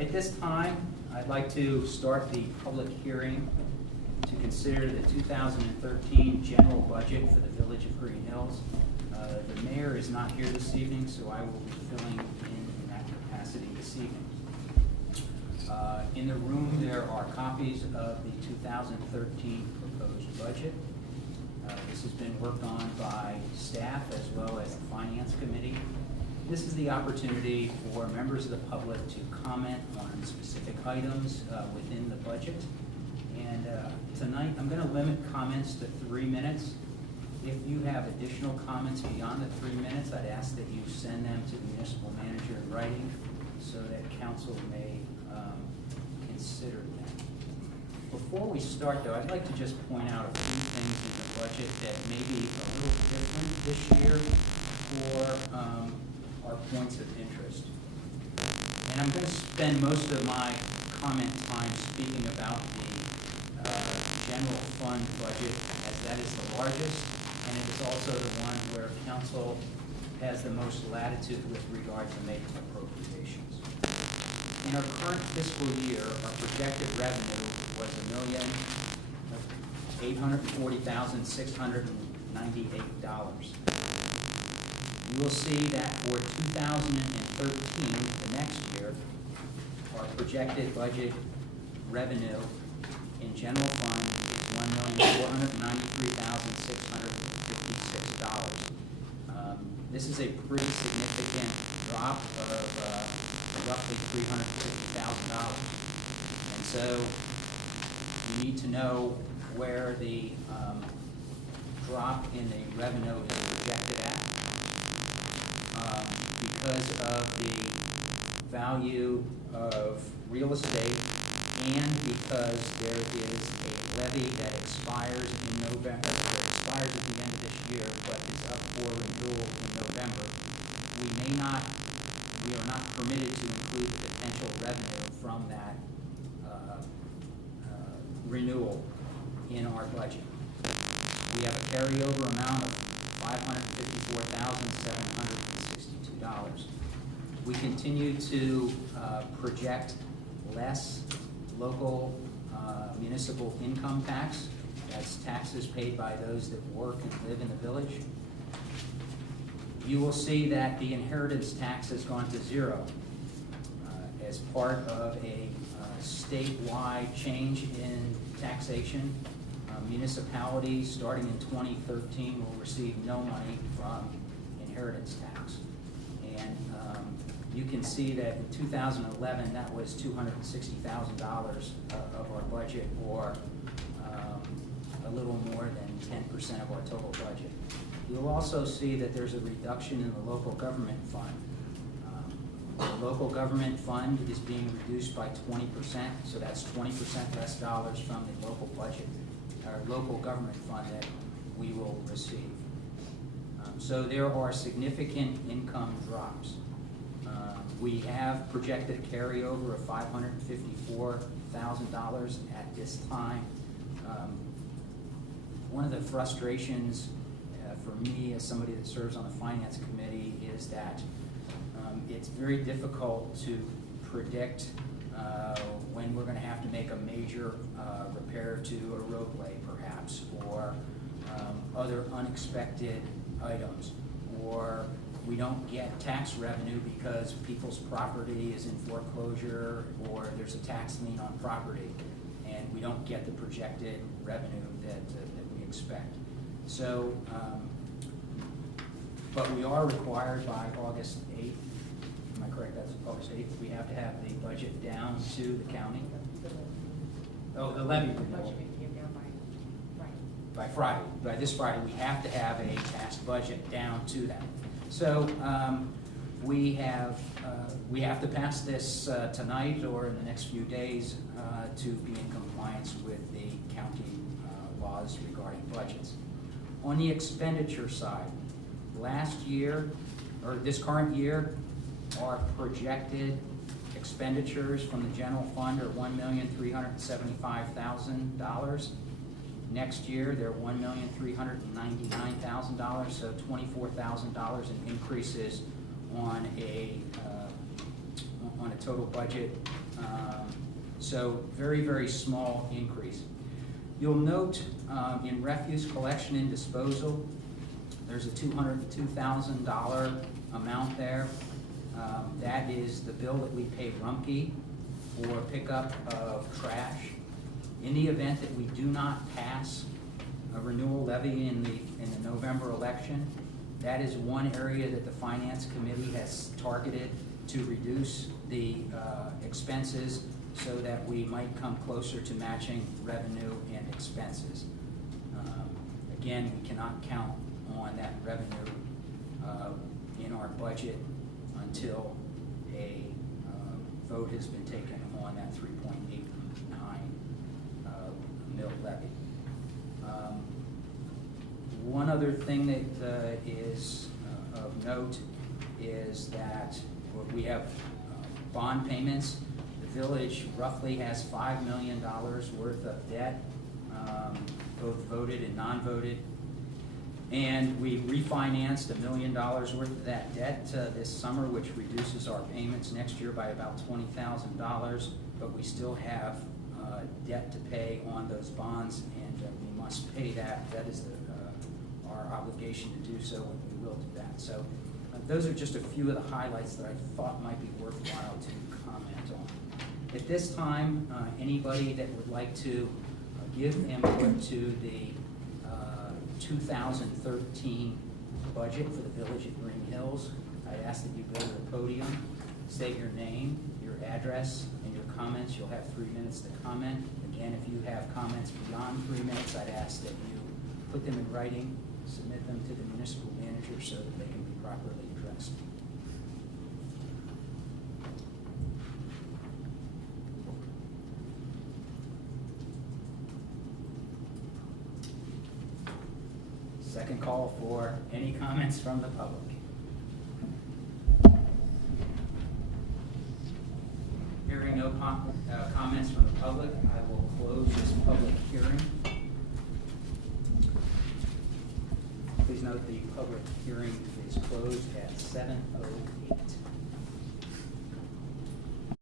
At this time, I'd like to start the public hearing to consider the 2013 general budget for the Village of Green Hills. The mayor is not here this evening, so I will be filling in that capacity this evening. In the room, there are copies of the 2013 proposed budget. This has been worked on by staff as well as the Finance Committee. This is the opportunity for members of the public to comment on specific items within the budget. And tonight, I'm going to limit comments to 3 minutes. If you have additional comments beyond the 3 minutes, I'd ask that you send them to the municipal manager in writing so that council may consider them. Before we start, though, I'd like to just point out a few things in the budget that may be a little different this year for our points of interest. And I'm going to spend most of my comment time speaking about the general fund budget, as that is the largest, and it is also the one where council has the most latitude with regard to making appropriations. In our current fiscal year, our projected revenue was $1,840,698. You will see that for 2013, the next year, our projected budget revenue in general fund is $1,493,656. This is a pretty significant drop of roughly $350,000. And so you need to know where the drop in the revenue is projected at. Because of the value of real estate and because there is a levy that expires in November, that expires at the end of this year, but is up for renewal in November, we are not permitted to include the potential revenue from that renewal in our budget. We have a carryover amount of $554,762. We continue to project less local municipal income tax. That's taxes paid by those that work and live in the village. You will see that the inheritance tax has gone to zero as part of a statewide change in taxation. Municipalities starting in 2013 will receive no money from inheritance tax. And you can see that in 2011 that was $260,000 of our budget, or a little more than 10% of our total budget. You'll also see that there's a reduction in the local government fund. The local government fund is being reduced by 20%, so that's 20% less dollars from the local budget, our local government fund that we will receive. So there are significant income drops. We have projected a carryover of $554,000 at this time. One of the frustrations for me as somebody that serves on the Finance Committee is that it's very difficult to predict when we're going to have to make a major repair to a roadway, perhaps, or other unexpected items, or we don't get tax revenue because people's property is in foreclosure, or there's a tax lien on property, and we don't get the projected revenue that we expect. So, but we are required by August 8th, am I correct, that's August 8th, we have to have the budget down to the county. Oh, the levy renewal. By Friday, by this Friday, we have to have a passed budget down to them. So we have to pass this tonight or in the next few days to be in compliance with the county laws regarding budgets. On the expenditure side, last year, or this current year, our projected expenditures from the general fund are $1,375,000. Next year, they're $1,399,000, so $24,000 in increases on a total budget So very, very small increase. You'll note in refuse collection and disposal, there's a $202,000 amount there. That is the bill that we pay Rumpke for pickup of trash. In the event that we do not pass a renewal levy in the November election, that is one area that the Finance Committee has targeted to reduce the expenses so that we might come closer to matching revenue and expenses. Again, we cannot count on that revenue in our budget until a vote has been taken on that 3.89 mill levy. One other thing that is of note is that we have bond payments. The village roughly has $5 million worth of debt, both voted and non-voted. And we refinanced $1 million worth of that debt this summer, which reduces our payments next year by about $20,000. But we still have debt to pay on those bonds, and we must pay that. That is our obligation to do so, and we will do that. So those are just a few of the highlights that I thought might be worthwhile to comment on. At this time, anybody that would like to give input to the 2013 budget for the Village of Green Hills, I ask that you go to the podium, state your name, your address, and your comments. You'll have 3 minutes to comment. Again, if you have comments beyond 3 minutes, I'd ask that you put them in writing, submit them to the municipal manager so that they can be properly addressed. Second call for any comments from the public. Hearing no comments from the public, I will close this public hearing. Please note the public hearing is closed at 7:08.